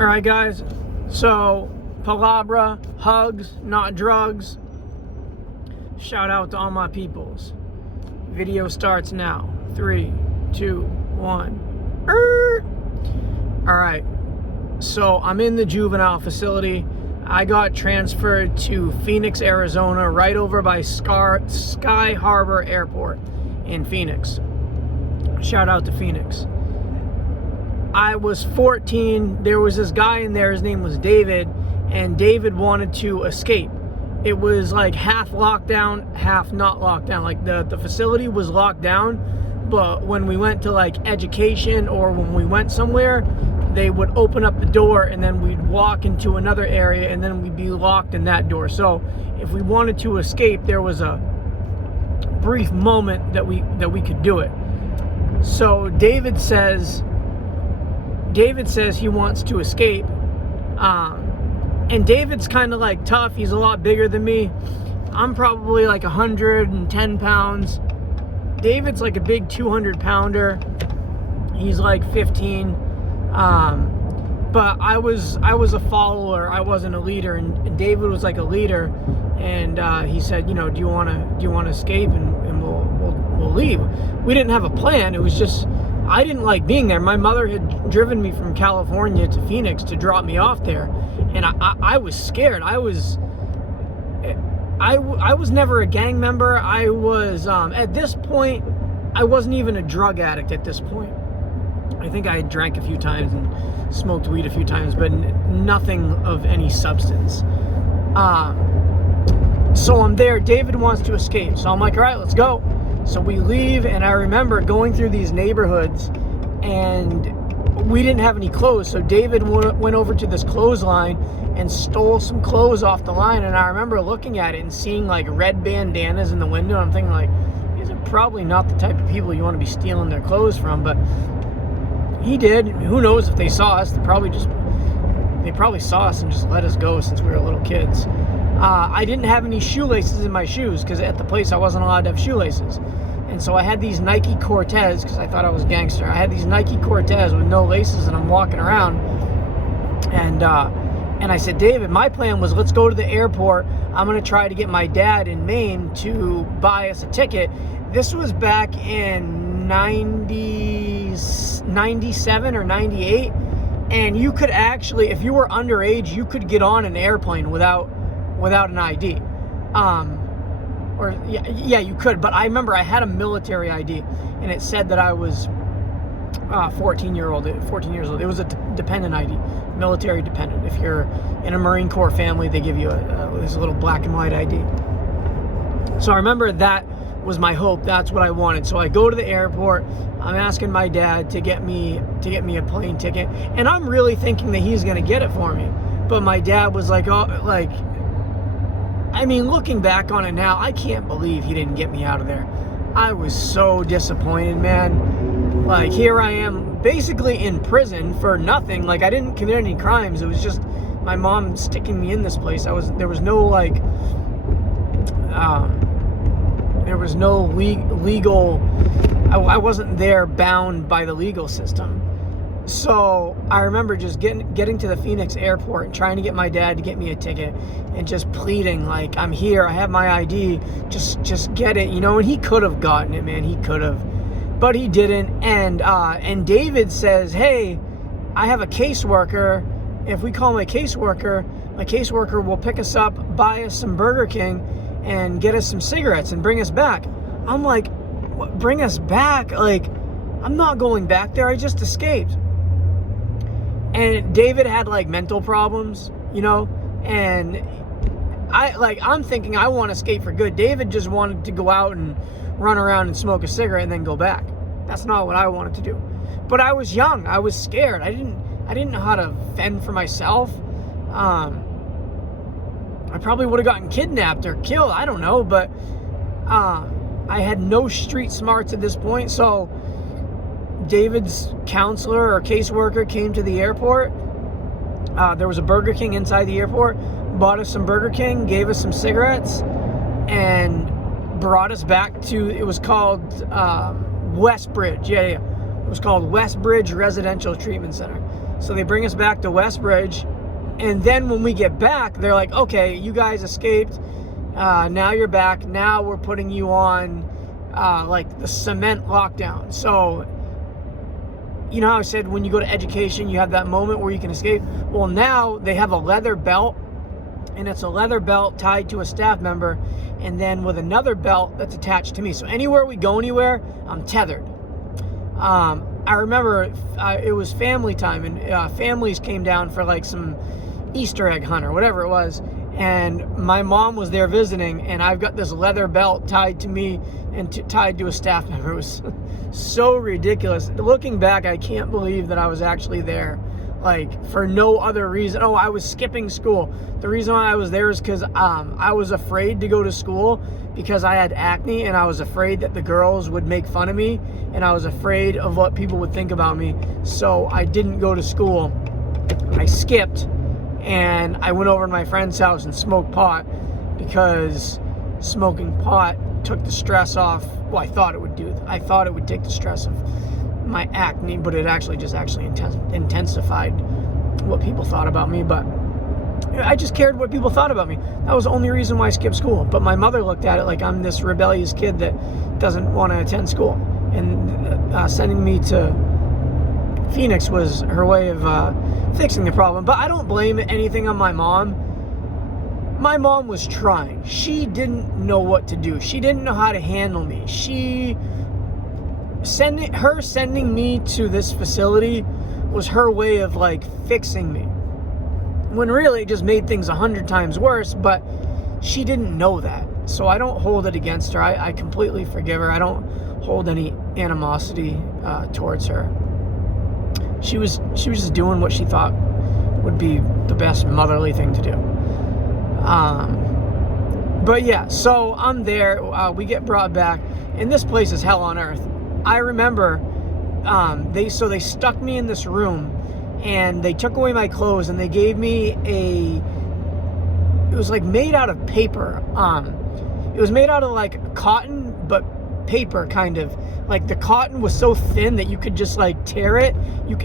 All right, guys. So, palabra, hugs, not drugs. Shout out to all my peoples. Video starts now. 3, 2, 1. All right. So, I'm in the juvenile facility. I got transferred to Phoenix, Arizona, right over by Sky Harbor Airport in Phoenix. Shout out to Phoenix. I was 14. There was this guy in there. His name was David, and David wanted to escape. It was like half lockdown, half not lockdown. Like the facility was locked down, but when we went to like education or when we went somewhere, they would open up the door and then we'd walk into another area and then we'd be locked in that door. So if we wanted to escape, there was a brief moment that we could do it. So David says he wants to escape. And David's kind of like tough. He's a lot bigger than me. I'm probably like 110 pounds. David's like a big 200 pounder. He's like 15. But I was a follower. I wasn't a leader, and David was like a leader. And he said, do you want to escape and we'll leave. We didn't have a plan. It was just I didn't like being there. My mother had driven me from California to Phoenix to drop me off there, and I was scared. I was never a gang member. I was at this point I wasn't even a drug addict at this point. I think I had drank a few times and smoked weed a few times, but nothing of any substance. So I'm there. David wants to escape. So I'm like, all right, let's go. So we leave, and I remember going through these neighborhoods, and we didn't have any clothes. So David went over to this clothesline and stole some clothes off the line. And I remember looking at it and seeing like red bandanas in the window. I'm thinking like, these are probably not the type of people you want to be stealing their clothes from, but he did. Who knows if they saw us? They probably saw us and just let us go since we were little kids. I didn't have any shoelaces in my shoes because at the place I wasn't allowed to have shoelaces. And so I had these Nike Cortez because I thought I was a gangster. I had these Nike Cortez with no laces, and I'm walking around. And I said, David, my plan was let's go to the airport. I'm going to try to get my dad in Maine to buy us a ticket. This was back in 97 or 98. And you could actually, if you were underage, you could get on an airplane without an ID. Yeah, you could. But I remember I had a military ID, and it said that I was 14 years old. It was a dependent ID, military dependent. If you're in a Marine Corps family, they give you this little black and white ID. So I remember that was my hope. That's what I wanted. So I go to the airport. I'm asking my dad to get me a plane ticket, and I'm really thinking that he's gonna get it for me. But my dad was like, I mean, looking back on it now, I can't believe he didn't get me out of there. I was so disappointed, man. Like, here I am basically in prison for nothing. Like, I didn't commit any crimes. It was just my mom sticking me in this place. There was no legal, I wasn't there bound by the legal system. So I remember just getting to the Phoenix airport and trying to get my dad to get me a ticket and just pleading like, I'm here, I have my ID, just get it, and he could have gotten it, man. He could have, but he didn't. And David says, hey, I have a caseworker. If we call my caseworker will pick us up, buy us some Burger King, and get us some cigarettes and bring us back. I'm like, what, bring us back? Like, I'm not going back there. I just escaped. And David had like mental problems, and I'm thinking I want to escape for good. David just wanted to go out and run around and smoke a cigarette and then go back. That's not what I wanted to do. But I was young. I was scared. I didn't know how to fend for myself. I probably would have gotten kidnapped or killed. I don't know, but I had no street smarts at this point. So David's counselor or caseworker came to the airport. There was a Burger King inside the airport, bought us some Burger King, gave us some cigarettes, and brought us back to, it was called Westbridge. Yeah. It was called Westbridge Residential Treatment Center. So they bring us back to Westbridge. And then when we get back, they're like, okay, you guys escaped. Now you're back. Now we're putting you on like the cement lockdown. So, you know how I said when you go to education, you have that moment where you can escape? Well, now they have a leather belt, and it's a leather belt tied to a staff member, and then with another belt that's attached to me. So anywhere we go anywhere, I'm tethered. I remember it was family time, and families came down for like some Easter egg hunt or whatever it was, and my mom was there visiting, and I've got this leather belt tied to me and tied to a staff member. It was so ridiculous. Looking back, I can't believe that I was actually there, like, for no other reason. Oh, I was skipping school. The reason why I was there is because I was afraid to go to school because I had acne, and I was afraid that the girls would make fun of me, and I was afraid of what people would think about me. So I didn't go to school. I skipped, and I went over to my friend's house and smoked pot, because smoking pot took the stress off. Well, I thought it would do. I thought it would take the stress of my acne, but it actually intensified what people thought about me. But I just cared what people thought about me. That was the only reason why I skipped school. But my mother looked at it like I'm this rebellious kid that doesn't want to attend school, and sending me to Phoenix was her way of fixing the problem. But I don't blame anything on my mom. My mom was trying. She didn't know what to do. She didn't know how to handle me. Sending me to this facility was her way of like fixing me, when really it just made things 100 times worse. But she didn't know that, so I don't hold it against her. I completely forgive her. I don't hold any animosity towards her. She was just doing what she thought would be the best motherly thing to do. But yeah, so I'm there. We get brought back, and this place is hell on earth. I remember they stuck me in this room, and they took away my clothes, and they gave me it was like made out of paper. It was made out of like cotton, but paper, kind of. Like the cotton was so thin that you could just like tear it.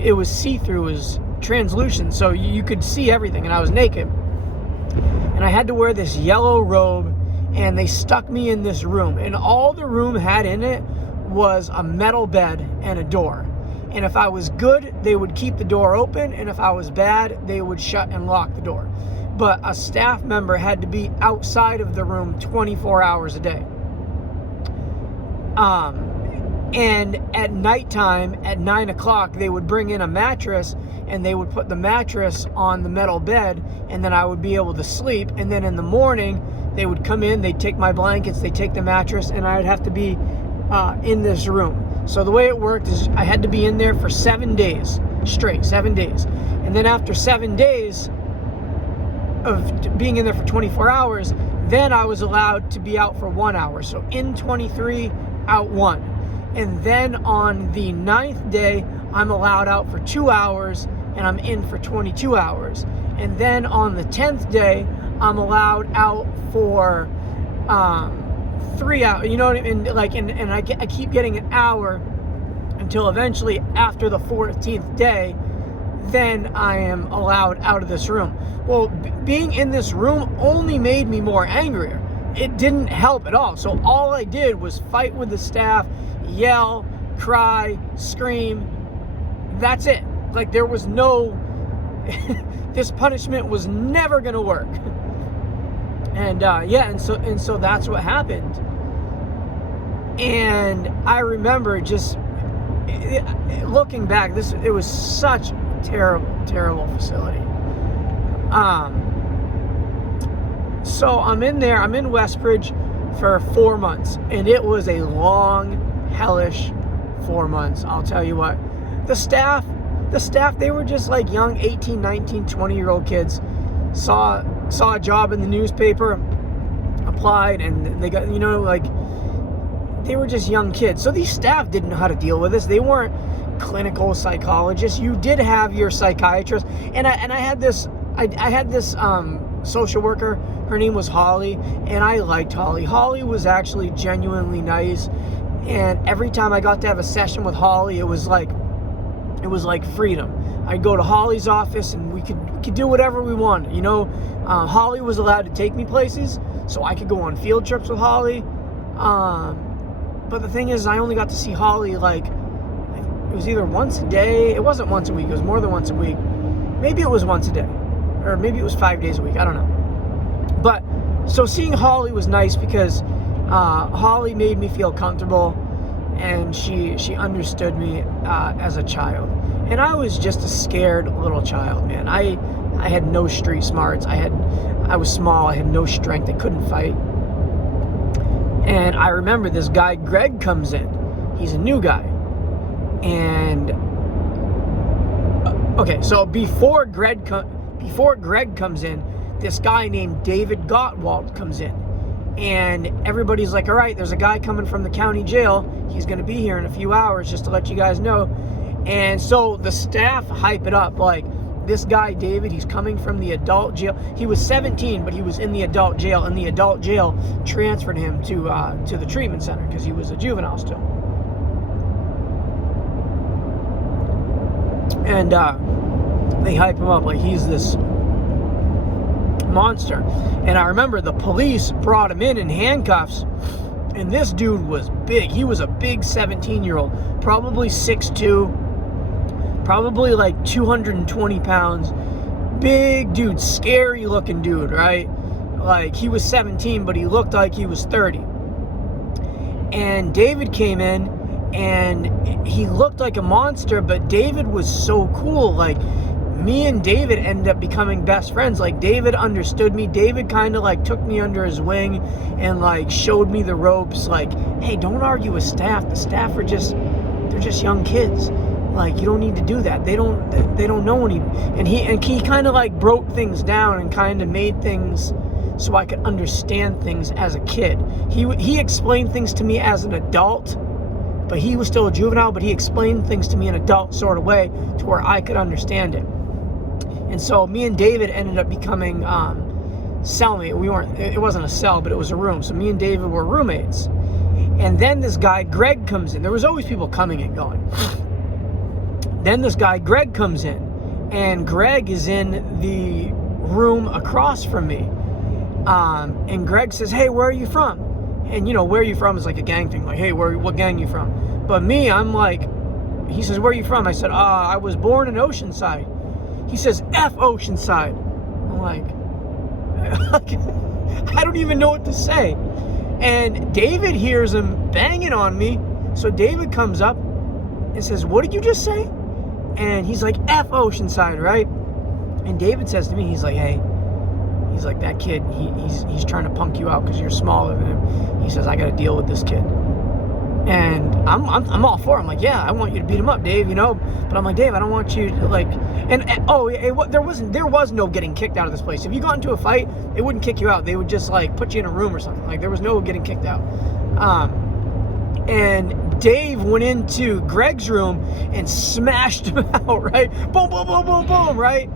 It was see-through, it was translucent, so you could see everything, and I was naked. And I had to wear this yellow robe, and they stuck me in this room, and all the room had in it was a metal bed and a door. And if I was good, they would keep the door open, and if I was bad, they would shut and lock the door. But a staff member had to be outside of the room 24 hours a day. And at nighttime, at 9 o'clock, they would bring in a mattress, and they would put the mattress on the metal bed, and then I would be able to sleep. And then in the morning, they would come in, they'd take my blankets, they'd take the mattress, and I'd have to be in this room. So the way it worked is I had to be in there for 7 days straight, 7 days. And then after 7 days of being in there for 24 hours, then I was allowed to be out for 1 hour. So in 23, out 1. And then on the 9th day, I'm allowed out for 2 hours, and I'm in for 22 hours. And then on the 10th day, I'm allowed out for 3 hours. You know what I mean? Like, and I keep getting an hour until eventually, after the 14th day, then I am allowed out of this room. Well, being in this room only made me more angrier. It didn't help at all. So all I did was fight with the staff, yell, cry, scream. That's it. Like, there was no this punishment was never gonna work. And yeah, and so that's what happened. And I remember just looking back, it was such a terrible facility. So I'm in there, I'm in Westbridge for 4 months, and it was a long, hellish 4 months. I'll tell you what. The staff, they were just like young 18, 19, 20-year-old kids. Saw a job in the newspaper, applied, and they got, like, they were just young kids. So these staff didn't know how to deal with this. They weren't clinical psychologists. You did have your psychiatrist, and I had this social worker. Her name was Holly, and I liked Holly. Holly was actually genuinely nice, and every time I got to have a session with Holly, it was like freedom. I'd go to Holly's office, and we could do whatever we wanted. You know, Holly was allowed to take me places, so I could go on field trips with Holly. But the thing is, I only got to see Holly like, it was either once a day. It wasn't once a week. It was more than once a week. Maybe it was once a day, or maybe it was 5 days a week. I don't know. But so seeing Holly was nice because Holly made me feel comfortable, and she understood me as a child. And I was just a scared little child, man. I had no street smarts. I was small. I had no strength. I couldn't fight. And I remember this guy Greg comes in. He's a new guy. And okay, so before Greg comes in, this guy named David Gottwald comes in. And everybody's like, all right, there's a guy coming from the county jail. He's going to be here in a few hours, just to let you guys know. And so the staff hype it up like, this guy, David, he's coming from the adult jail. He was 17, but he was in the adult jail, and the adult jail transferred him to the treatment center because he was a juvenile still. And they hype him up like he's this monster. And I remember the police brought him in handcuffs, and this dude was big. He was a big 17-year-old, probably 6'2", probably like 220 pounds. Big dude, scary looking dude, right? Like, he was 17, but he looked like he was 30. And David came in, and he looked like a monster, but David was so cool. Like, me and David ended up becoming best friends. Like, David understood me. David kind of like took me under his wing and like showed me the ropes. Like, hey, don't argue with staff. The staff are they're just young kids. Like, you don't need to do that. They don't know any. And he kind of like broke things down and kind of made things so I could understand things as a kid. He explained things to me as an adult, but he was still a juvenile, but he explained things to me in an adult sort of way to where I could understand it. And so me and David ended up becoming cellmate. It wasn't a cell, but it was a room. So me and David were roommates. And then this guy, Greg, comes in. There was always people coming and going. Then this guy, Greg, comes in. And Greg is in the room across from me. And Greg says, hey, where are you from? And, you know, where are you from is like a gang thing. Like, hey, what gang are you from? But me, I'm like, he says, where are you from? I said, I was born in Oceanside. He says, F Oceanside. I'm like, I don't even know what to say. And David hears him banging on me. So David comes up and says, what did you just say? And he's like, F Oceanside, right? And David says to me, he's like, hey, he's like, that kid, he's trying to punk you out because you're smaller than him. He says, I got to deal with this kid. And I'm all for it. I'm like, yeah, I want you to beat him up, Dave, you know. But I'm like, Dave, I don't want you to, like, there was no getting kicked out of this place. If you got into a fight, they wouldn't kick you out. They would just like put you in a room or something. Like, there was no getting kicked out. And Dave went into Greg's room and smashed him out, right? Boom, boom, boom, boom, boom, right?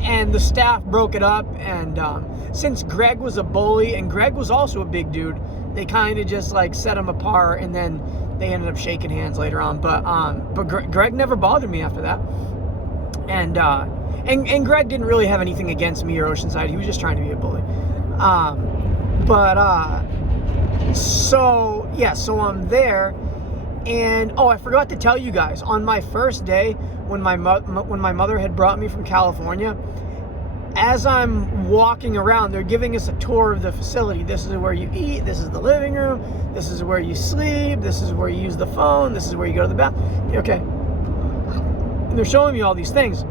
And the staff broke it up. And since Greg was a bully and Greg was also a big dude, they kind of just like set him apart, and then they ended up shaking hands later on. But Greg never bothered me after that. And Greg didn't really have anything against me or Oceanside. He was just trying to be a bully. So I'm there, and I forgot to tell you guys, on my first day when my mother had brought me from California, as I'm walking around, they're giving us a tour of the facility. This is where you eat, this is the living room, this is where you sleep, this is where you use the phone, this is where you go to the bathroom. Okay. And they're showing me all these things.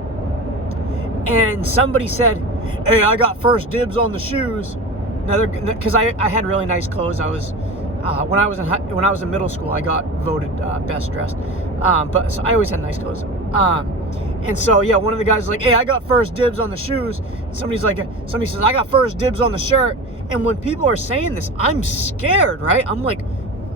And somebody said, hey, I got first dibs on the shoes. Because I had really nice clothes. I was when I was in middle school, I got voted best dressed. But so I always had nice clothes. And so yeah, one of the guys was like, hey, I got first dibs on the shoes. Somebody says, I got first dibs on the shirt. And when people are saying this, I'm scared, right? I'm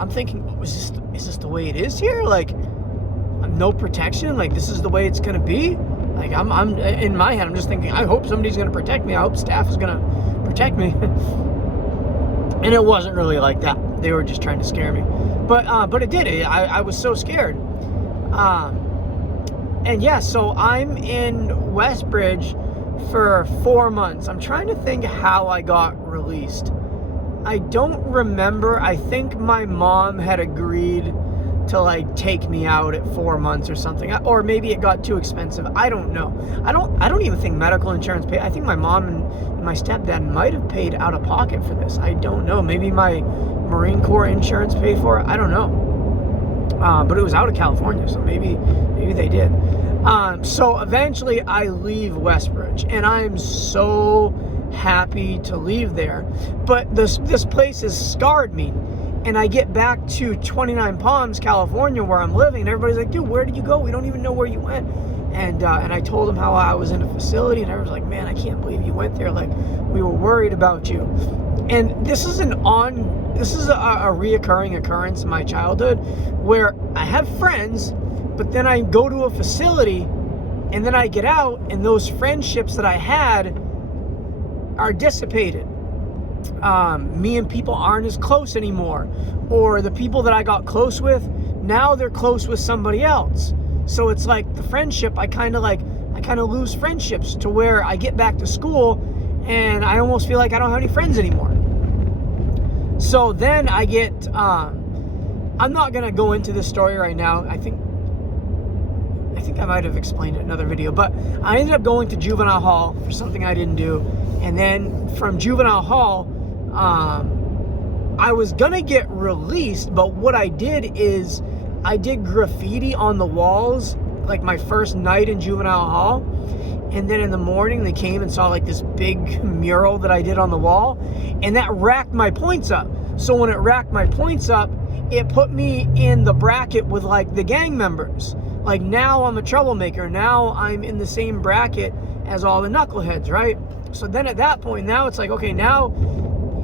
thinking, is this the way it is here? Like, no protection? Like, this is the way it's gonna be? Like, I'm in my head, I'm just thinking, I hope somebody's gonna protect me. I hope staff is gonna protect me. And it wasn't really like that. They were just trying to scare me. But it did. I was so scared. And yeah, so I'm in Westbridge for 4 months. I'm trying to think how I got released. I don't remember. I think my mom had agreed to like take me out at 4 months or something, or maybe it got too expensive. I don't know. I don't even think medical insurance paid. I think my mom and my stepdad might have paid out of pocket for this. I don't know. Maybe my Marine Corps insurance paid for it. I don't know. But it was out of California, so maybe they did. So eventually I leave Westbridge, and I'm so happy to leave there. But this place has scarred me. And I get back to 29 Palms, California, where I'm living, and everybody's like, dude, where did you go? We don't even know where you went. And I told them how I was in a facility, and everyone's like, man, I can't believe you went there. Like, we were worried about you. And this is a reoccurring occurrence in my childhood where I have friends, but then I go to a facility, and then I get out, and those friendships that I had are dissipated. Me and people aren't as close anymore, or the people that I got close with, now they're close with somebody else. So it's like the friendship, I kind of lose friendships to where I get back to school and I almost feel like I don't have any friends anymore. So then I get, I'm not going to go into this story right now. I think I might have explained it in another video, but I ended up going to juvenile hall for something I didn't do. And then from juvenile hall, I was gonna get released, but what I did is I did graffiti on the walls, like my first night in juvenile hall. And then in the morning they came and saw like this big mural that I did on the wall, and that racked my points up. So when it racked my points up, it put me in the bracket with like the gang members. Like now I'm a troublemaker. Now I'm in the same bracket as all the knuckleheads, right? So then at that point, now it's like, okay, now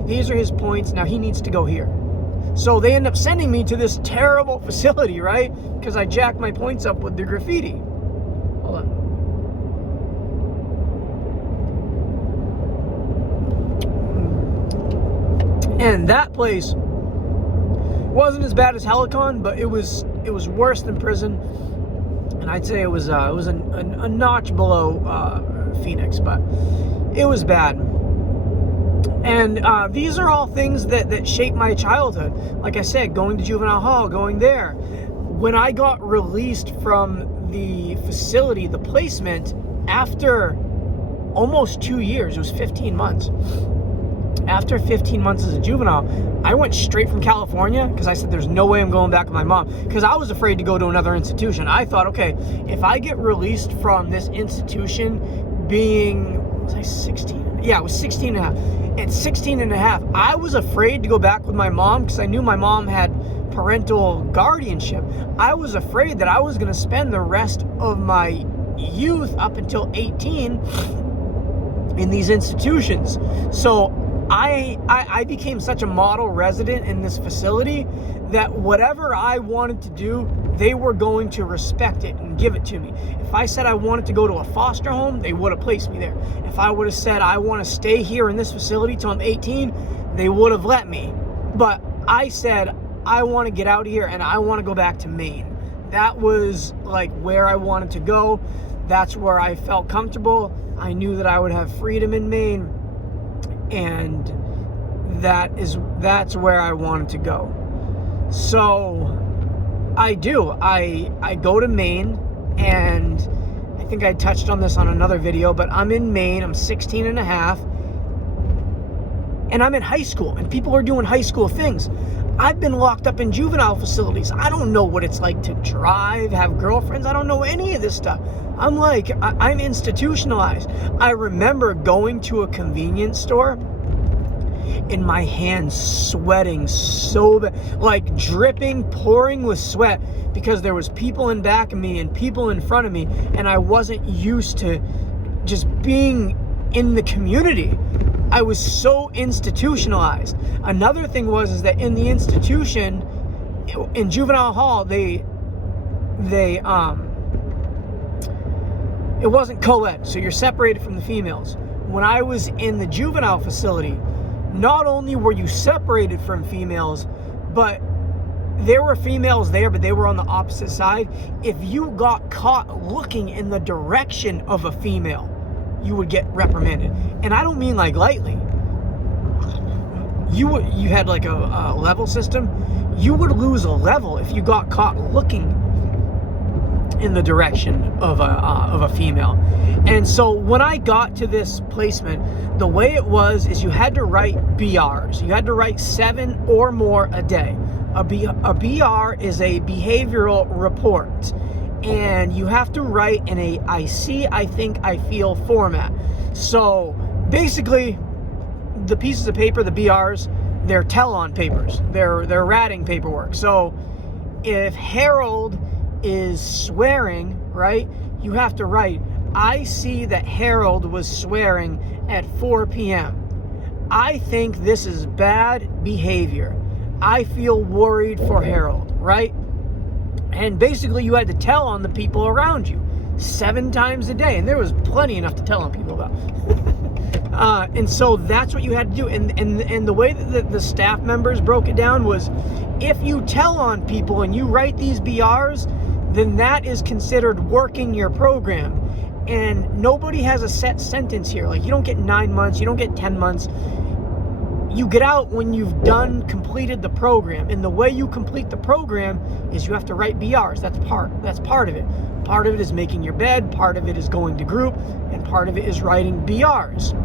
these are his points. Now he needs to go here. So they end up sending me to this terrible facility, right? Because I jacked my points up with the graffiti. Hold on. And that place wasn't as bad as Helicon, but it was worse than prison. And I'd say it was a notch below Phoenix, but it was bad. And these are all things that shaped my childhood. Like I said, going to juvenile hall, going there. When I got released from the facility, the placement, after almost 2 years, it was 15 months. After 15 months as a juvenile, I went straight from California because I said there's no way I'm going back with my mom, because I was afraid to go to another institution. I thought, okay, if I get released from this institution being, was I 16? Yeah, I was 16 and a half. At 16 and a half, I was afraid to go back with my mom because I knew my mom had parental guardianship. I was afraid that I was going to spend the rest of my youth up until 18 in these institutions. So I became such a model resident in this facility that whatever I wanted to do, they were going to respect it and give it to me. If I said I wanted to go to a foster home, they would have placed me there. If I would have said I want to stay here in this facility till I'm 18, they would have let me. But I said I want to get out of here and I want to go back to Maine. That was like where I wanted to go. That's where I felt comfortable. I knew that I would have freedom in Maine, and that's where I wanted to go. So I do. I go to Maine, and I think I touched on this on another video, but I'm in Maine. I'm 16 and a half, and I'm in high school, and people are doing high school things. I've been locked up in juvenile facilities. I don't know what it's like to drive, have girlfriends. I don't know any of this stuff. I'm institutionalized. I remember going to a convenience store and my hands sweating so bad, like dripping, pouring with sweat, because there was people in back of me and people in front of me, and I wasn't used to just being in the community. I was so institutionalized. Another thing is that in the institution, in juvenile hall, it wasn't co-ed, so you're separated from the females. When I was in the juvenile facility, not only were you separated from females, but there were females there, but they were on the opposite side. If you got caught looking in the direction of a female, you would get reprimanded. And I don't mean like lightly. You had like a level system. You would lose a level if you got caught looking in the direction of a female. And so when I got to this placement, the way it was is you had to write BRs. You had to write 7 or more a day. A BR is a behavioral report, and you have to write in a I see, I think, I feel format. So basically, the pieces of paper, the BRs, they're tell-on papers. They're ratting paperwork. So if Harold is swearing, right, you have to write, I see that Harold was swearing at 4 p.m. I think this is bad behavior. I feel worried for Harold, right? And basically you had to tell on the people around you 7 times a day. And there was plenty enough to tell on people about. And so that's what you had to do. And the way that the staff members broke it down was, if you tell on people and you write these BRs, then that is considered working your program. And nobody has a set sentence here. Like, you don't get 9 months, you don't get 10 months. You get out when you've completed the program. And the way you complete the program is you have to write BRs. That's part of it. Part of it is making your bed, part of it is going to group, and part of it is writing BRs.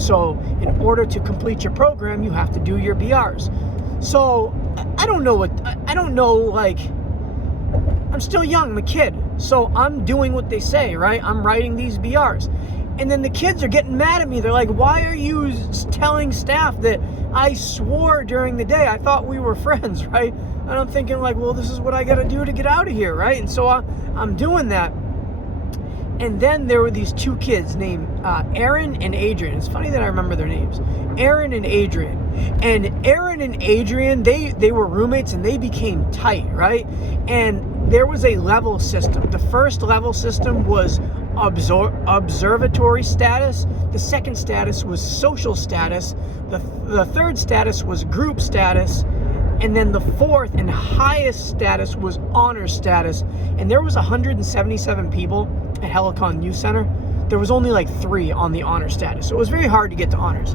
So in order to complete your program, you have to do your BRs. So I don't know, like, I'm still young, I'm a kid. So I'm doing what they say, right? I'm writing these BRs. And then the kids are getting mad at me. They're like, why are you telling staff that I swore during the day? I thought we were friends, right? And I'm thinking like, well, this is what I got to do to get out of here, right? And so I'm doing that. And then there were these 2 kids named Aaron and Adrian. It's funny that I remember their names. Aaron and Adrian. And Aaron and Adrian, they were roommates and they became tight, right? And there was a level system. The first level system was observatory status. The second status was social status. The third status was group status. And then the fourth and highest status was honor status. And there was 177 people at Helicon Youth Center. There was only like 3 on the honor status. So it was very hard to get to honors.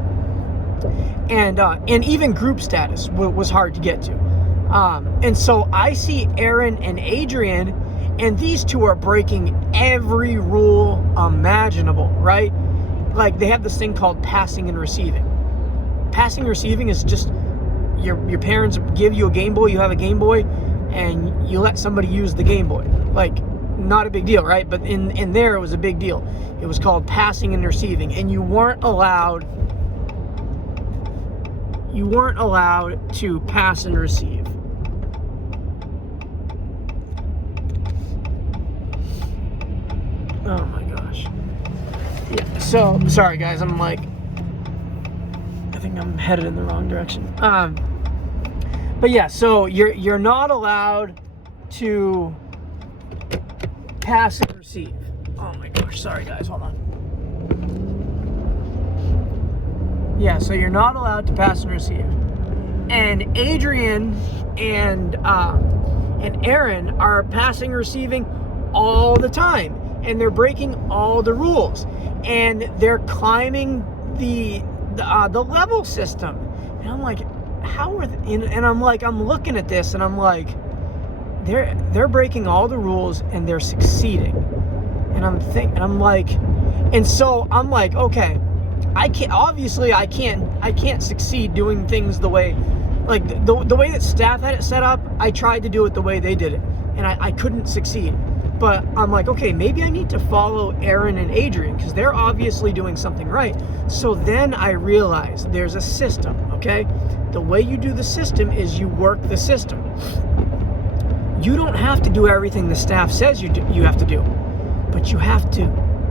And even group status was hard to get to. And so I see Aaron and Adrian, and these 2 are breaking every rule imaginable, right? Like, they have this thing called passing and receiving. Passing and receiving is just your parents give you a Game Boy, you have a Game Boy, and you let somebody use the Game Boy. Like, not a big deal, right? But in there, it was a big deal. It was called passing and receiving, and you weren't allowed to pass and receive. Oh my gosh. Yeah, so, sorry guys, I think I'm headed in the wrong direction. But yeah, so you're not allowed to pass and receive. Oh my gosh, sorry guys, hold on. Yeah, so you're not allowed to pass and receive. And Adrian and Aaron are passing and receiving all the time. And they're breaking all the rules. And they're climbing the level system. And I'm like, how are they? And I'm like, I'm looking at this and I'm like, they're breaking all the rules and they're succeeding. And so I'm like, okay, I can't succeed doing things the way, like the way that staff had it set up. I tried to do it the way they did it, and I couldn't succeed. But I'm like, okay, maybe I need to follow Aaron and Adrian because they're obviously doing something right. So then I realized there's a system, okay? The way you do the system is you work the system. You don't have to do everything the staff says you have to do, but you have to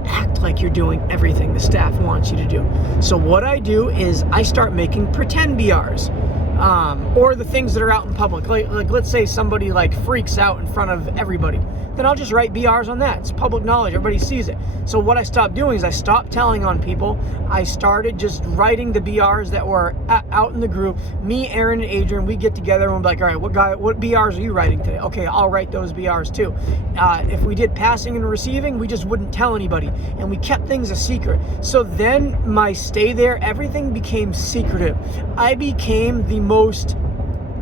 act like you're doing everything the staff wants you to do. So what I do is I start making pretend BRs. or the things that are out in public. Like let's say somebody like freaks out in front of everybody, then I'll just write BRs on that. It's public knowledge, everybody sees it. So what I stopped doing is I stopped telling on people. I started just writing the BRs that were out in the group. Me, Aaron, and Adrian, we get together and we're like, all right, what BRs are you writing today? Okay, I'll write those BRs too. If we did passing and receiving, we just wouldn't tell anybody, and we kept things a secret. So then my stay there, everything became secretive. I became the most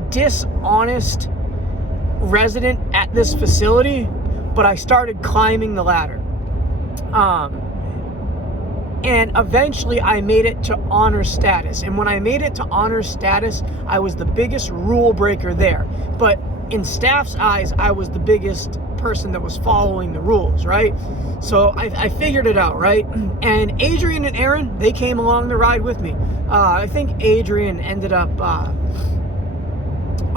dishonest resident at this facility, but I started climbing the ladder. And eventually I made it to honor status. And when I made it to honor status, I was the biggest rule breaker there. But in staff's eyes, I was the biggest person that was following the rules, right? So I figured it out, right? And Adrian and Aaron, they came along the ride with me. I think Adrian ended up,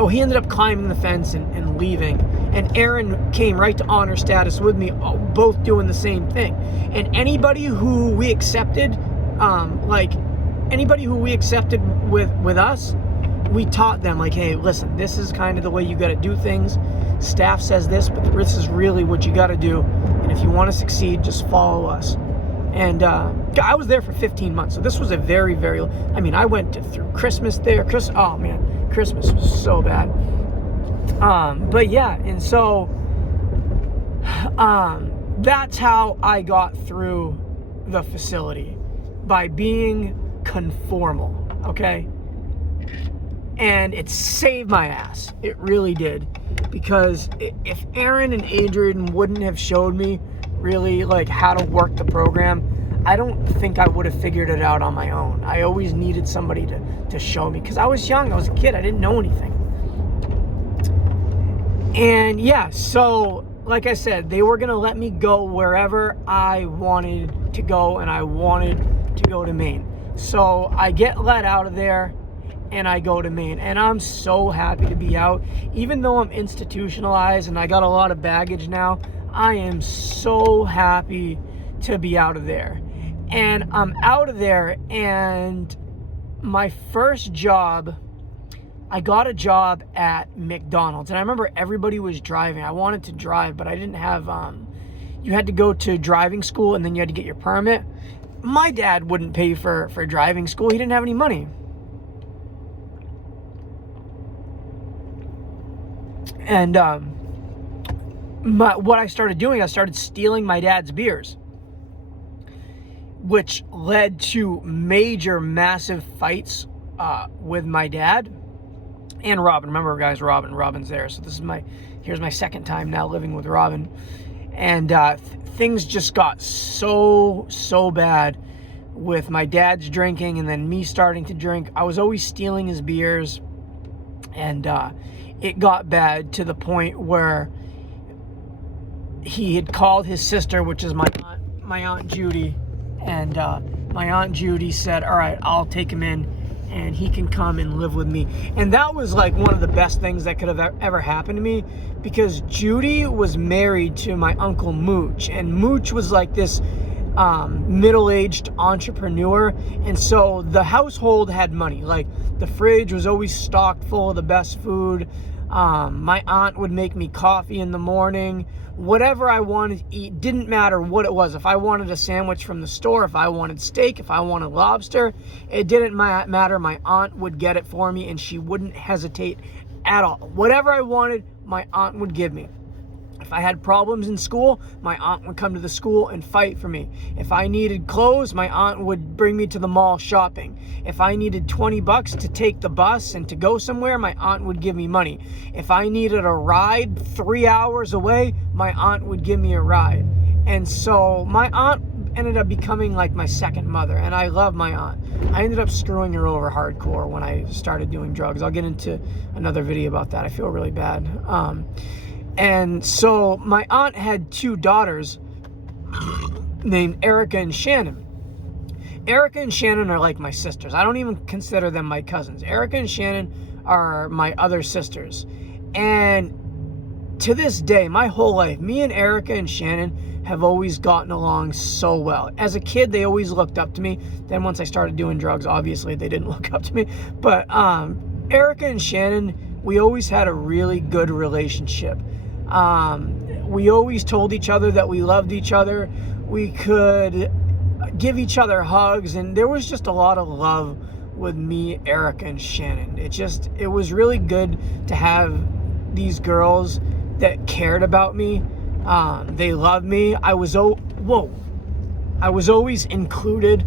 he ended up climbing the fence and leaving. And Aaron came right to honor status with me, both doing the same thing. And anybody who we accepted, with us, we taught them, like, hey, listen, this is kind of the way you got to do things. Staff says this, but this is really what you got to do. And if you want to succeed, just follow us. And I was there for 15 months. So this was a very, very, I went through Christmas there. Christmas was so bad. But yeah, and so that's how I got through the facility, by being conformal, okay? And it saved my ass. It really did. Because if Aaron and Adrian wouldn't have showed me really like how to work the program, I don't think I would have figured it out on my own. I always needed somebody to show me, because I was young, I was a kid, I didn't know anything. And yeah, so like I said, they were gonna let me go wherever I wanted to go, and I wanted to go to Maine. So I get let out of there and I go to Maine, and I'm so happy to be out. Even though I'm institutionalized and I got a lot of baggage now, I am so happy to be out of there. And I'm out of there, and my first job, I got a job at McDonald's. And I remember everybody was driving. I wanted to drive, but I didn't have, you had to go to driving school and then you had to get your permit. My dad wouldn't pay for driving school. He didn't have any money. And what I started doing, I started stealing my dad's beers, which led to major, massive fights with my dad and Robin. Remember, guys, Robin's there. So here's my second time now living with Robin. And things just got so bad with my dad's drinking and then me starting to drink. I was always stealing his beers, and it got bad to the point where he had called his sister, which is my Aunt Judy, and my Aunt Judy said, all right, I'll take him in and he can come and live with me. And that was like one of the best things that could have ever happened to me, because Judy was married to my Uncle Mooch, and Mooch was like this middle-aged entrepreneur, and so the household had money. Like, the fridge was always stocked full of the best food. My aunt would make me coffee in the morning. Whatever I wanted to eat, didn't matter what it was. If I wanted a sandwich from the store, if I wanted steak, if I wanted lobster, it didn't matter. My aunt would get it for me, and she wouldn't hesitate at all. Whatever I wanted, my aunt would give me. If I had problems in school, my aunt would come to the school and fight for me. If I needed clothes, my aunt would bring me to the mall shopping. If I needed $20 to take the bus and to go somewhere, my aunt would give me money. If I needed a ride 3 hours away, my aunt would give me a ride. And so my aunt ended up becoming like my second mother, and I love my aunt. I ended up screwing her over hardcore when I started doing drugs. I'll get into another video about that. I feel really bad. And so my aunt had 2 daughters named Erica and Shannon. Erica and Shannon are like my sisters. I don't even consider them my cousins. Erica and Shannon are my other sisters. And to this day, my whole life, me and Erica and Shannon have always gotten along so well. As a kid, they always looked up to me. Then once I started doing drugs, obviously they didn't look up to me. But Erica and Shannon, we always had a really good relationship. We always told each other that we loved each other. We could give each other hugs, and there was just a lot of love with me, Erica, and Shannon. It was really good to have these girls that cared about me. They loved me. I was always included.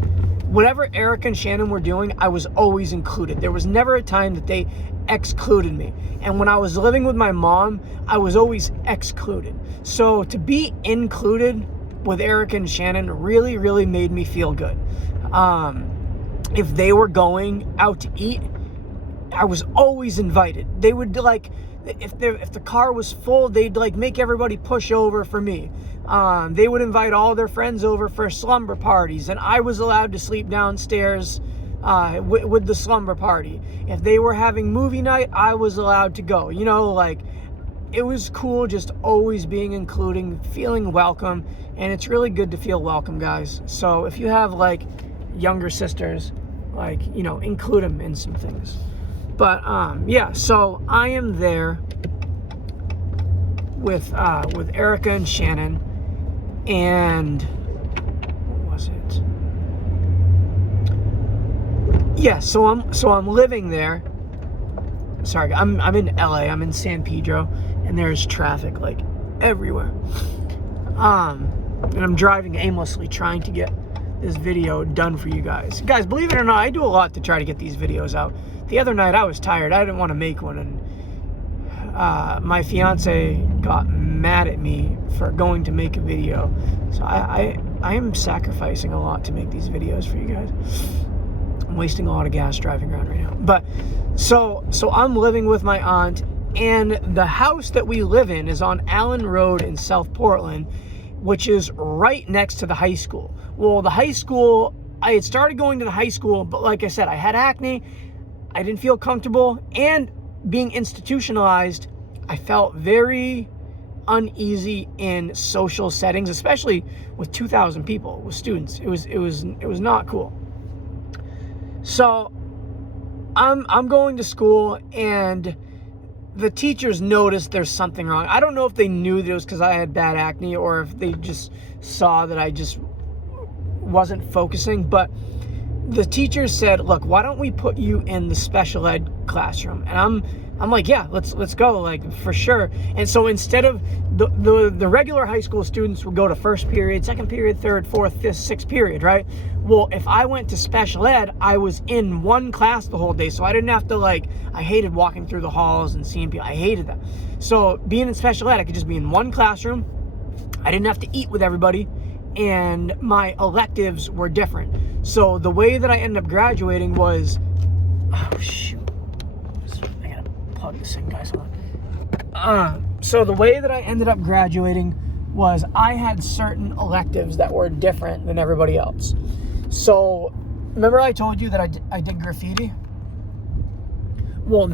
Whatever Erica and Shannon were doing, I was always included. There was never a time that they excluded me. And when I was living with my mom, I was always excluded. So to be included with Erica and Shannon really, really made me feel good. If they were going out to eat, I was always invited. They would if the car was full, they'd make everybody push over for me. They would invite all their friends over for slumber parties, and I was allowed to sleep downstairs with the slumber party. If they were having movie night, I was allowed to go. It was cool just always being including, feeling welcome, and it's really good to feel welcome, guys. So if you have younger sisters, include them in some things. But yeah, so I am there with Erica and Shannon, and what was it? Yeah, so I'm living there. Sorry, I'm in LA. I'm in San Pedro, and there's traffic everywhere. And I'm driving aimlessly trying to get this video done for you guys. Guys, believe it or not, I do a lot to try to get these videos out. The other night I was tired. I didn't want to make one, and my fiance got mad at me for going to make a video. So I am sacrificing a lot to make these videos for you guys. I'm wasting a lot of gas driving around right now. But so I'm living with my aunt, and the house that we live in is on Allen Road in South Portland, which is right next to the high school. Well, the high school, I had started going to the high school, but like I said, I had acne. I didn't feel comfortable, and being institutionalized, I felt very uneasy in social settings, especially with 2,000 people, with students. It was not cool. So I'm going to school, and the teachers noticed there's something wrong. I don't know if they knew that it was because I had bad acne, or if they just saw that I just wasn't focusing, but the teacher said, look, why don't we put you in the special ed classroom? And I'm like, yeah, let's go, for sure. And so instead of the regular high school students would go to first period, second period, third, fourth, fifth, sixth period, right? Well, if I went to special ed, I was in one class the whole day, so I didn't have to I hated walking through the halls and seeing people. I hated that. So being in special ed, I could just be in one classroom. I didn't have to eat with everybody, and my electives were different. So the way that I ended up graduating was, oh shoot, I gotta plug this in, guys. So the way that I ended up graduating was I had certain electives that were different than everybody else. So remember I told you that I did graffiti? Well,